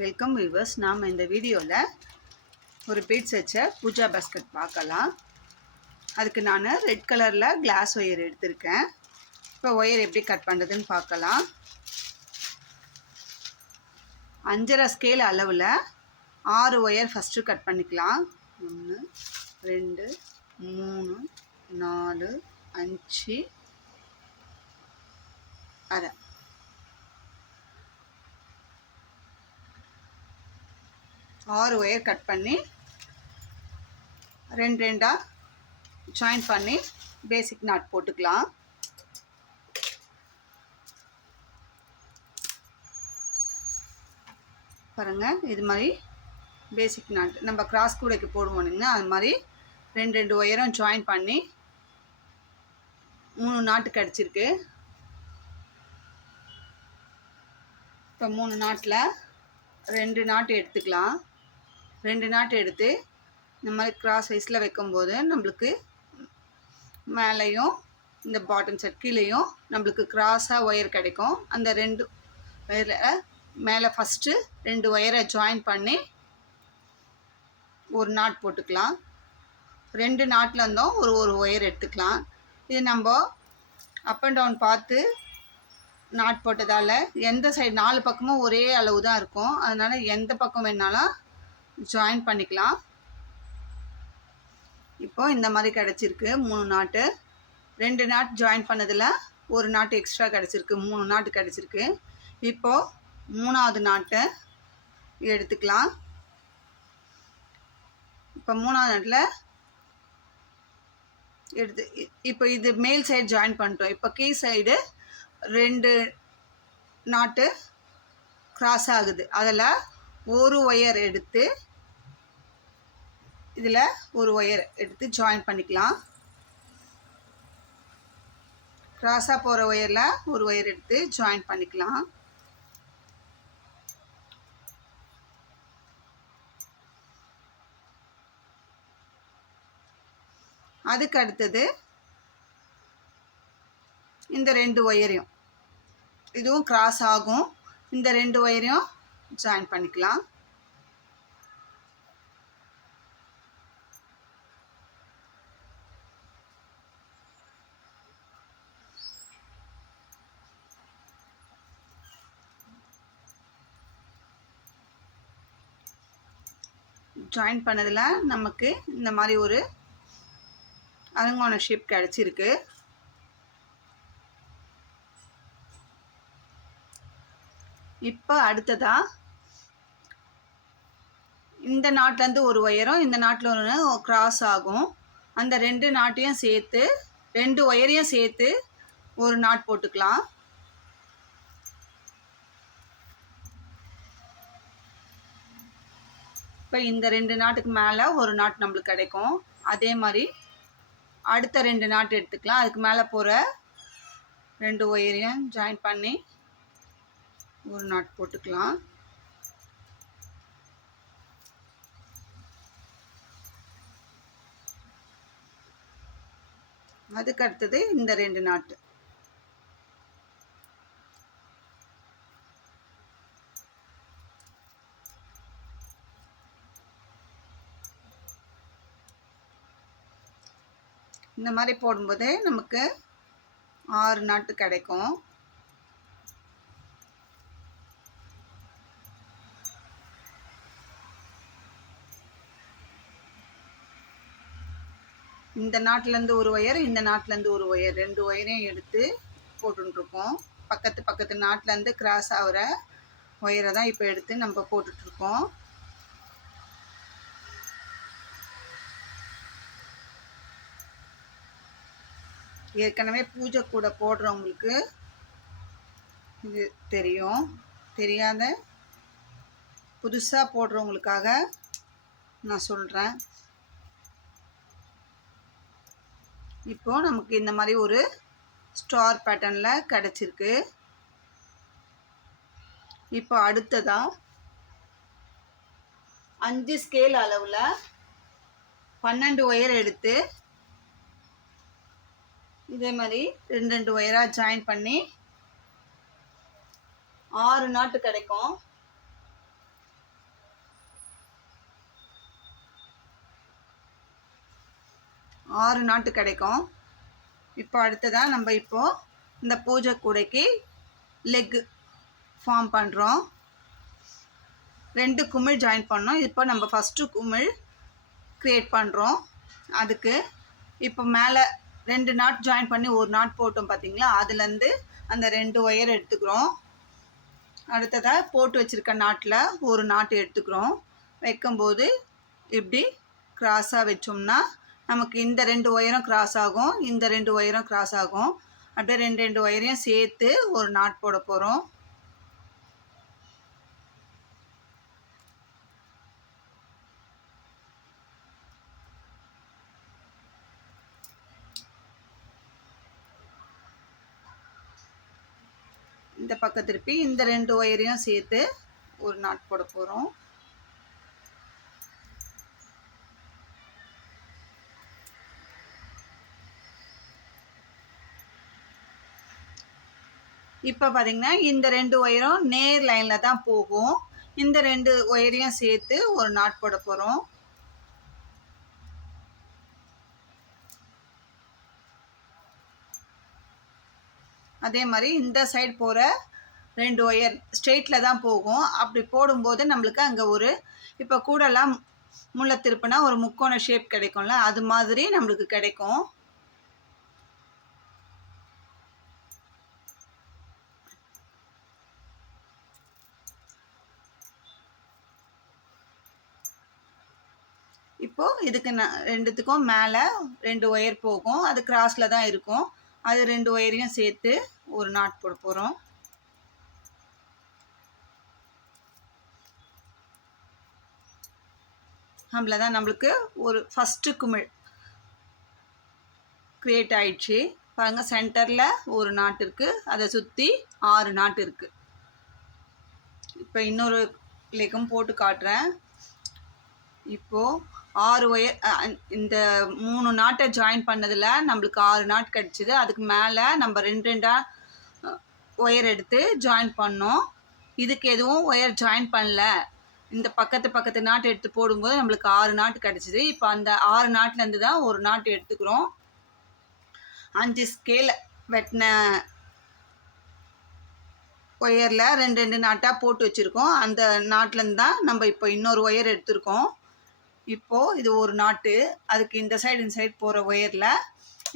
Welcome viewers. நாம் இந்த வீடியோவில் ஒரு பீட்ஸ் வச்ச பூஜா பாஸ்கெட் பார்க்கலாம். அதுக்கு நான் ரெட் கலரில் கிளாஸ் ஒயர் எடுத்திருக்கேன். இப்போ ஒயர் எப்படி கட் பண்ணுறதுன்னு பார்க்கலாம். 5.5 ஸ்கேல் அளவில் 6 ஒயர் ஃபஸ்ட்டு கட் பண்ணிக்கலாம். 1 2 3 4 5 அரை 6 ஒயர் கட் பண்ணி ரெண்டாக ஜாயின் பண்ணி பேசிக் நாட் போட்டுக்கலாம். பாருங்கள், இது மாதிரி பேசிக் நாட் நம்ம கிராஸ் கூடைக்கு போடுவோனுங்க. அது மாதிரி ரெண்டு ஒயரும் ஜாயின் பண்ணி 3 நாட்டு கிடச்சிருக்கு. இப்போ 3 நாட்டில் 2 நாட்டு எடுத்துக்கலாம். 2 நாட்டு எடுத்து இந்த மாதிரி கிராஸ் வைஸில் வைக்கும்போது நம்மளுக்கு மேலேயும் இந்த பாட்டம் செட் கீழேயும் நம்மளுக்கு கிராஸாக ஒயர் கிடைக்கும். அந்த 2 ஒயரில் மேலே ஃபஸ்ட்டு 2 ஒயரை ஜாயின் பண்ணி ஒரு நாட் போட்டுக்கலாம். 2 நாட்டில் இருந்தோம் ஒரு ஒயர் எடுத்துக்கலாம். இது நம்ம அப் அண்ட் டவுன் பார்த்து நாட் போட்டதால் எந்த சைடு 4 பக்கமும் ஒரே அளவு தான் இருக்கும். அதனால் எந்த பக்கம் வேணாலும் ஜாயின் பண்ணிக்கலாம். இப்போ இந்த மாதிரி கிடச்சிருக்கு 3 நாட்டு. 2 நாட் ஜாயின் பண்ணதில் ஒரு நாட்டு எக்ஸ்ட்ரா கிடச்சிருக்கு. 3 நாட்டு கிடச்சிருக்கு. இப்போது 3ஆவது நாட்டை எடுத்துக்கலாம். இப்போ 3ஆவது நாட்டில் எடுத்து இப்போ இது மேல் சைடு ஜாயின் பண்ணிட்டோம். இப்போ கீழ் சைடு 2 நாட்டு கிராஸ் ஆகுது. அதில் ஒரு ஒயர் எடுத்து இதில் ஒரு ஒயர் எடுத்து ஜாயின் பண்ணிக்கலாம். கிராஸாக போகிற ஒயரில் ஒரு ஒயர் எடுத்து ஜாயின் பண்ணிக்கலாம். அதுக்கு அடுத்தது இந்த 2 ஒயரையும், இதுவும் கிராஸ் ஆகும், இந்த 2 ஒயரையும் ஜாயின் பண்ணிக்கலாம். ஜாயின் பண்ணதில் நமக்கு இந்த மாதிரி ஒரு அரங்கோண ஷேப் கிடச்சிருக்கு. இப்போ அடுத்ததாக இந்த நாட்டிலேருந்து ஒரு ஒயரும் இந்த நாட்டில் ஒன்று கிராஸ் ஆகும். அந்த 2 நாட்டையும் சேர்த்து 2 ஒயரையும் சேர்த்து ஒரு நாட் போட்டுக்கலாம். இப்போ இந்த 2 நாட்டுக்கு மேலே ஒரு நாட் நம்மளுக்கு கிடைக்கும். அதே மாதிரி அடுத்த 2 நாட்டு எடுத்துக்கலாம். அதுக்கு மேலே போகிற 2 ஒயரையும் ஜாயின் பண்ணி ஒரு நாட் போட்டுக்கலாம். அதுக்கு அடுத்தது இந்த 2 நாட்டு. இந்த மாதிரி போடும்போது நமக்கு 6 நாட்டு கிடைக்கும். இந்த நாட்டிலேருந்து ஒரு ஒயர், இந்த நாட்டிலேருந்து ஒரு ஒயர், 2 ஒயரையும் எடுத்து போட்டுருக்கோம். பக்கத்து நாட்டிலேருந்து கிராஸ் ஆகிற ஒயரை தான் இப்போ எடுத்து நம்ம போட்டுட்ருக்கோம். ஏற்கனவே பூஜை கூட போடுறவங்களுக்கு இது தெரியும். தெரியாத புதுசாக போடுறவங்களுக்காக நான் சொல்கிறேன். இப்போது நமக்கு இந்த மாதிரி ஒரு ஸ்டார் பேட்டர்னில் கிடச்சிருக்கு. இப்போ அடுத்ததாக 5 ஸ்கேல் அளவில் 12 ஒயர் எடுத்து இதே மாதிரி 2 ஒயராக ஜாயின் பண்ணி 6 நாட்டு கிடைக்கும். 6 நாட்டு கிடைக்கும். இப்போ அடுத்ததாக நம்ம இப்போது இந்த பூஜை கூடைக்கு லெக்கு ஃபார்ம் பண்ணுறோம். 2 குமிழ் ஜாயின் பண்ணோம். இப்போ நம்ம ஃபஸ்ட்டு குமிழ் க்ரியேட் பண்ணுறோம். அதுக்கு இப்போ மேலே 2 நாட் ஜாயின் பண்ணி ஒரு நாட் போட்டோம் பார்த்தீங்களா, அதுலேருந்து அந்த 2 ஒயர் எடுத்துக்கிறோம். அடுத்ததாக போட்டு வச்சுருக்க நாட்டில் ஒரு நாட்டு எடுத்துக்கிறோம். வைக்கும்போது இப்படி கிராஸாக வச்சோம்னா நமக்கு இந்த 2 ஒயரும் கிராஸ் ஆகும், இந்த 2 ஒயரும் கிராஸ் ஆகும். அப்படியே 2 ஒயரையும் சேர்த்து ஒரு நாட் போட போகிறோம். இந்த பக்கம் திருப்பி இந்த 2 ஒயரையும் சேர்த்து ஒரு நாட் போட போகிறோம். இப்போ பார்த்தீங்கன்னா இந்த 2 ஒயரும் நேர் லைனில் தான் போகும். இந்த 2 ஒயரையும் சேர்த்து ஒரு நாட் போட போகிறோம். அதே மாதிரி இந்த சைடு போகிற 2 ஒயர் ஸ்ட்ரெயிட்டில் தான் போகும். அப்படி போடும்போது நம்மளுக்கு அங்கே ஒரு இப்போ கூடலாம் முள்ள திருப்பினா ஒரு முக்கோண ஷேப் கிடைக்கும்ல, அது மாதிரி நம்மளுக்கு கிடைக்கும். இப்போது இதுக்கு ரெண்டுத்துக்கும் மேலே 2 ஒயர் போகும். அது கிராஸில் தான் இருக்கும். அது 2 ஒயரையும் சேர்த்து ஒரு நாட் போட போகிறோம். அவ்வளோதான், நம்மளுக்கு ஒரு ஃபஸ்ட்டு குமிழ் க்ரியேட் ஆயிடுச்சு. பாருங்கள், சென்டரில் ஒரு நாட் இருக்குது, அதை சுற்றி 6 நாட் இருக்குது. இப்போ இன்னொரு லெக்கும் போட்டு காட்டுறேன். இப்போது 6 ஒயர் இந்த 3 நாட்டை ஜாயின் பண்ணதில் நம்மளுக்கு 6 நாட் கிடச்சிது. அதுக்கு மேலே நம்ம 2 ஒயர் எடுத்து ஜாயின் பண்ணோம். இதுக்கு எதுவும் ஒயர் ஜாயின் பண்ணல, இந்த பக்கத்து நாட்டு எடுத்து போடும்போது நம்மளுக்கு 6 நாட்டு கிடச்சிது. இப்போ அந்த 6 நாட்லேருந்து தான் ஒரு நாட்டு எடுத்துக்கிறோம். 5 ஸ்கேல் வெட்டின ஒயரில் 2 நாட்டாக போட்டு வச்சுருக்கோம். அந்த நாட்டிலேருந்து தான் நம்ம இப்போ இன்னொரு ஒயர் எடுத்துருக்கோம். இப்போது இது ஒரு நாட்டு, அதுக்கு இந்த சைடு போகிற ஒயரில்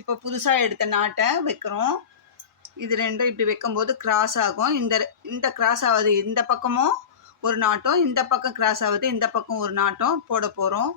இப்போ புதுசாக எடுத்த நாட்டை வைக்கிறோம். இது 2 இப்படி வைக்கும்போது கிராஸ் ஆகும். இந்த கிராஸ் ஆகுது, இந்த பக்கமும் ஒரு நாட்டும், இந்த பக்கம் கிராஸ் ஆகுது, இந்த பக்கம் ஒரு நாட்டும் போட போகிறோம்.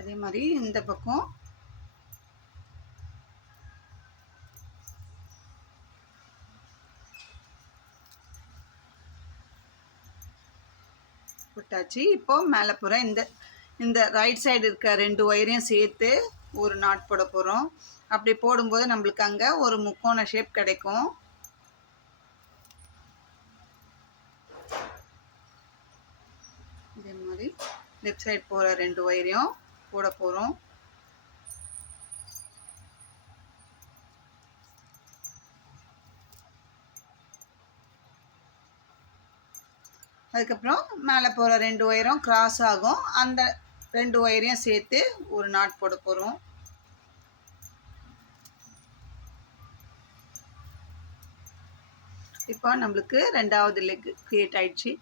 அதே மாதிரி இந்த பக்கம் போட்டாச்சு. இப்போ மேலே போகிற இந்த ரைட் சைடு இருக்க 2 ஒயரையும் சேர்த்து ஒரு நாட் போட போகிறோம். அப்படி போடும்போது நம்மளுக்கு அங்கே ஒரு முக்கோண ஷேப் கிடைக்கும். இதே மாதிரி லெஃப்ட் சைடு போகிற 2 ஒயரையும் போட போகிறோம். அதுக்கப்புறம் மேலே போகிற 2 ஒயரும் கிராஸ் ஆகும். அந்த 2 ஒயரையும் சேர்த்து ஒரு நாட் போட போகிறோம். இப்போ நம்மளுக்கு 2வது லெக் க்ரியேட் ஆயிடுச்சு.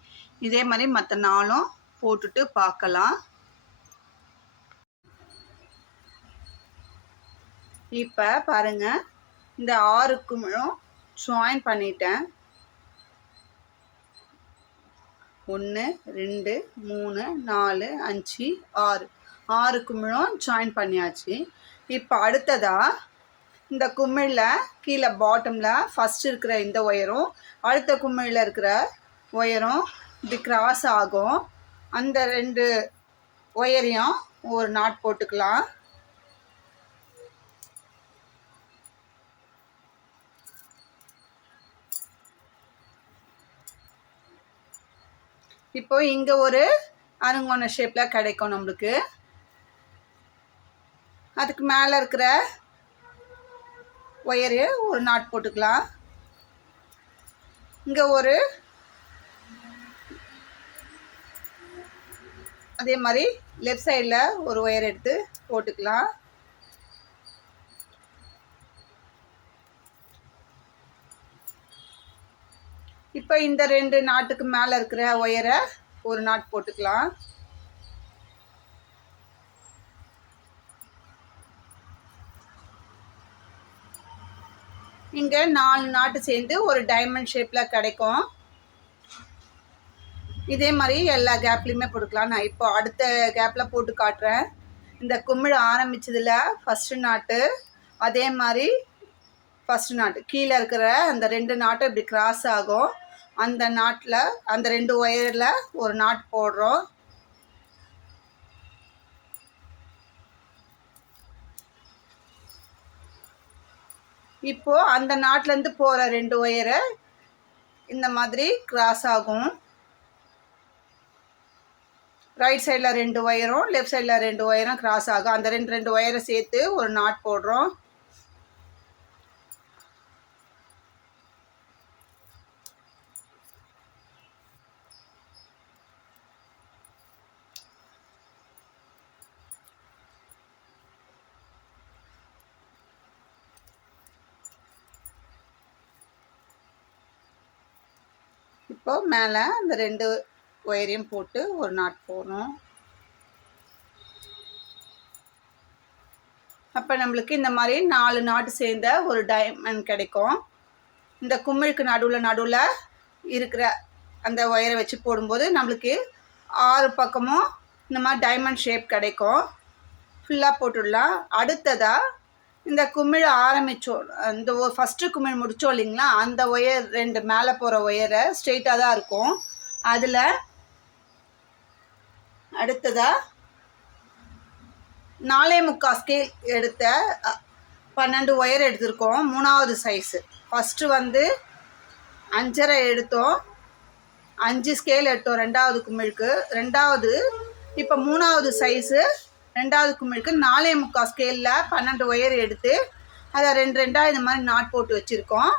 இதே மாதிரி மற்ற 4ம் போட்டுட்டு பார்க்கலாம். இப்போ பாருங்கள், இந்த 6 குமிழும் ஜாயின் பண்ணிட்டேன். 1 2 3 4 5 6 குமிழும் ஜாயின் பண்ணியாச்சு. இப்போ அடுத்ததாக இந்த குமிழில் கீழே பாட்டமில் ஃபஸ்ட் இருக்கிற இந்த ஒயரும் அடுத்த குமிழில் இருக்கிற ஒயரும் இப்படி கிராஸ் ஆகும். அந்த 2 ஒயரையும் ஒரு நாட் போட்டுக்கலாம். இப்போ இங்கே ஒரு அருங்கோண ஷேப்பில் கிடைக்கும் நம்மளுக்கு. அதுக்கு மேலே இருக்கிற ஒயரு ஒரு நாட் போட்டுக்கலாம். இங்கே ஒரு அதே மாதிரி லெஃப்ட் சைடில் ஒரு ஒயர் எடுத்து போட்டுக்கலாம். இப்போ இந்த 2 நாட்டுக்கு மேலே இருக்கிற ஒயரை ஒரு நாட் போட்டுக்கலாம். இங்கே 4 நாட்டு சேர்ந்து ஒரு டைமண்ட் ஷேப்பில் கிடைக்கும். இதே மாதிரி எல்லா கேப்லேயுமே போட்டுக்கலாம். நான் இப்போ அடுத்த கேப்பில் போட்டு காட்டுறேன். இந்த குமிழ் ஆரம்பித்ததில் ஃபஸ்ட்டு நாட்டு, அதே மாதிரி ஃபஸ்ட்டு நாட்டு கீழே இருக்கிற அந்த 2 நாட்டு இப்படி கிராஸ் ஆகும். அந்த நாட்டில் அந்த 2 ஒயரில் ஒரு நாட் போடுறோம். இப்போது அந்த நாட்டிலேருந்து போகிற 2 ஒயரை இந்த மாதிரி கிராஸ் ஆகும். ரைட் சைடில் 2 ஒயரும் லெஃப்ட் சைடில் 2 ஒயரும் கிராஸ் ஆகும். அந்த 2 ஒயரை சேர்த்து ஒரு நாட் போடுறோம். இப்போ மேலே அந்த 2 ஒயரையும் போட்டு ஒரு நாட் போடணும். அப்போ நம்மளுக்கு இந்த மாதிரி 4 நாட்டு சேர்ந்த ஒரு டைமண்ட் கிடைக்கும். இந்த குமிழுக்கு நடுவில் இருக்கிற அந்த ஒயரை வச்சு போடும்போது நம்மளுக்கு 6 பக்கமும் இந்த மாதிரி டைமண்ட் ஷேப் கிடைக்கும். ஃபுல்லாக போட்டுடலாம். அடுத்ததாக இந்த குமிழ் ஆரம்பித்தோம், இந்த ஃபஸ்ட்டு குமிழ் முடித்தோம் இல்லைங்களா, அந்த ஒயர் 2 மேலே போகிற ஒயரை ஸ்ட்ரெயிட்டாக தான் இருக்கும். அதில் அடுத்ததாக 4.25 ஸ்கேல் எடுத்த 12 ஒயர் எடுத்திருக்கோம். 3வது சைஸு. ஃபஸ்ட்டு வந்து 5.5 எடுத்தோம், 5 ஸ்கேல் எடுத்தோம் 2வது குமிழுக்கு. 2வது இப்போ 3வது சைஸு 2வது குமிழுக்கு 4.25 ஸ்கேலில் 12 ஒயர் எடுத்து அதை 2 இந்த மாதிரி நாட் போட்டு வச்சுருக்கோம்.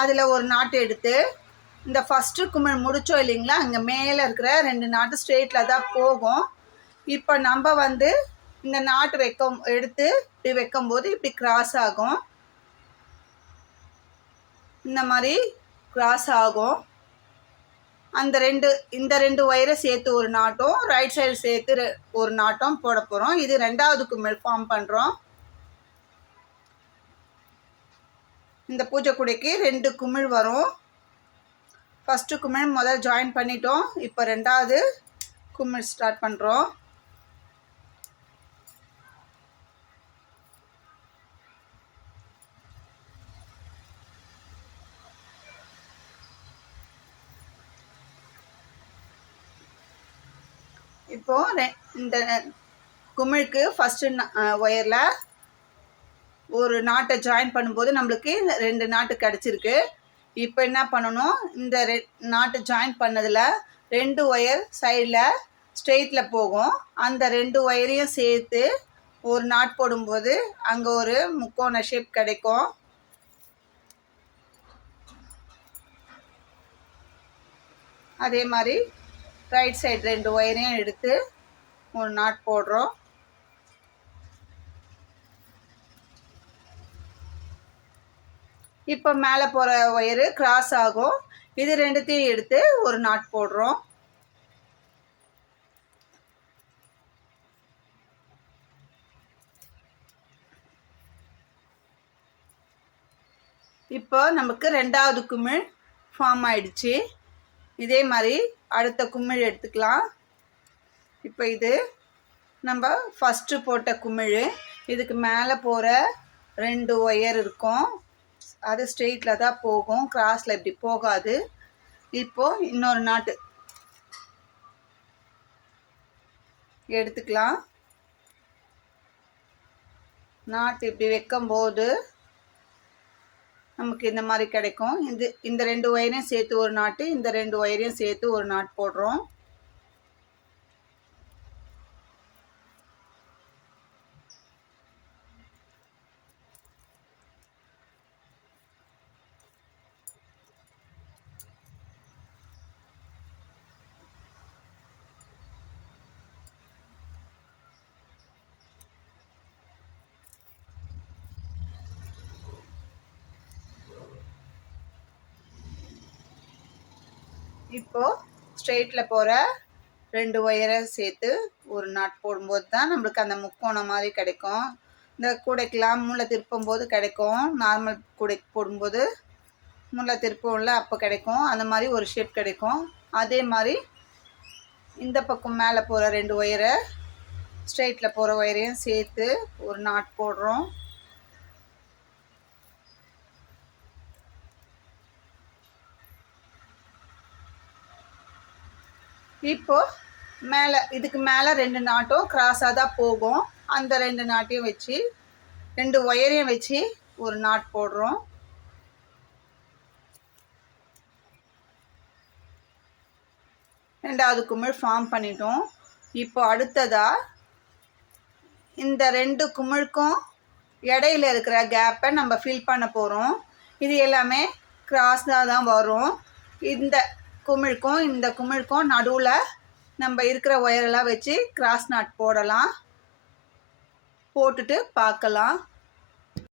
அதில் ஒரு நாட்டு எடுத்து இந்த ஃபஸ்ட்டு குமிழ் முடித்தோம் இல்லைங்களா, அங்கே மேலே இருக்கிற 2 நாட்டு ஸ்ட்ரெயிட்டில் தான் போகும். இப்போ நம்ம வந்து இந்த நாட்டு எடுத்து இப்படி வைக்கும்போது இப்படி கிராஸ் ஆகும். இந்த மாதிரி கிராஸ் ஆகும். அந்த இந்த 2 ஒயரை சேர்த்து ஒரு நாட்டும் ரைட் சைடு சேர்த்து ஒரு நாட்டும் போட போகிறோம். இது 2வது குமிழ் ஃபார்ம் பண்ணுறோம். இந்த பூஜை கூடைக்கு 2 குமிழ் வரும். ஃபஸ்ட்டு குமிழ் முதல் ஜாயின் பண்ணிட்டோம். இப்போ 2வது குமிழ் ஸ்டார்ட் பண்ணுறோம். இப்போது இந்த குமிழுக்கு ஃபஸ்ட்டு ஒயரில் ஒரு நாட்டை ஜாயின் பண்ணும்போது நம்மளுக்கு 2 நாட்டு கிடச்சிருக்கு. இப்போ என்ன பண்ணணும், இந்த நாட்டு ஜாயின் பண்ணதில் 2 ஒயர் சைடில் ஸ்ட்ரெயிட்டில் போகும். அந்த 2 ஒயரையும் சேர்த்து ஒரு நாட் போடும்போது அங்கே ஒரு முக்கோண ஷேப் கிடைக்கும். அதே மாதிரி ரைட் சைடு 2 ஒயரையும் எடுத்து ஒரு நாட் போடுறோம். இப்போ மேலே போகிற ஒயரு கிராஸ் ஆகும். இது 2த்தையும் எடுத்து ஒரு நாட் போடுறோம். இப்போ நமக்கு 2வது குமிழ் ஃபார்ம் ஆயிடுச்சு. இதே மாதிரி அடுத்த குமிழ் எடுத்துக்கலாம். இப்போ இது நம்ம ஃபஸ்ட்டு போட்ட குமிழ். இதுக்கு மேலே போகிற 2 ஒயர் இருக்கும். அது ஸ்ட்ரெயிட்டில் தான் போகும், கிராஸில் இப்படி போகாது. இப்போது இன்னொரு நாட்டு எடுத்துக்கலாம். நாட்டு இப்படி வைக்கும்போது நமக்கு இந்த மாதிரி கிடைக்கும். இந்த 2 ஒயரையும் சேர்த்து ஒரு நாட்டு, இந்த 2 ஒயரையும் சேர்த்து ஒரு நாட் போடுறோம். இப்போ ஸ்ட்ரெயிட்டில் போகிற 2 ஒயரை சேர்த்து ஒரு நாட் போடும்போது தான் நம்மளுக்கு அந்த முக்கோணம் மாதிரி கிடைக்கும். இந்த கூடைக்கெலாம் முள்ளை திருப்பும் போது கிடைக்கும். நார்மல் கூடைக்கு போடும்போது முள்ளை திருப்பம்ல அப்போ கிடைக்கும். அந்த மாதிரி ஒரு ஷேப் கிடைக்கும். அதே மாதிரி இந்த பக்கம் மேலே போகிற 2 ஒயரை ஸ்ட்ரெயிட்டில் போகிற ஒயரையும் சேர்த்து ஒரு நாட் போடுறோம். இப்போ மேலே இதுக்கு மேலே 2 நாட்டும் கிராஸாக தான் போகும். அந்த 2 நாட்டையும் வச்சு 2 ஒயரையும் வச்சு ஒரு நாட் போடுறோம். ரெண்டாவது குமிழ் ஃபார்ம் பண்ணிட்டோம். இப்போ அடுத்ததாக இந்த 2 குமிழுக்கும் இடையில இருக்கிற கேப்பை நம்ம ஃபில் பண்ண போகிறோம். இது எல்லாமே கிராஸாக தான் வரும். இந்த குமிழுக்கும் இந்த குமிழுக்கும் நடுவில் நம்ம இருக்கிற ஒயரெல்லாம் வச்சு கிராஸ் நாட் போடலாம். போட்டுட்டு பார்க்கலாம்.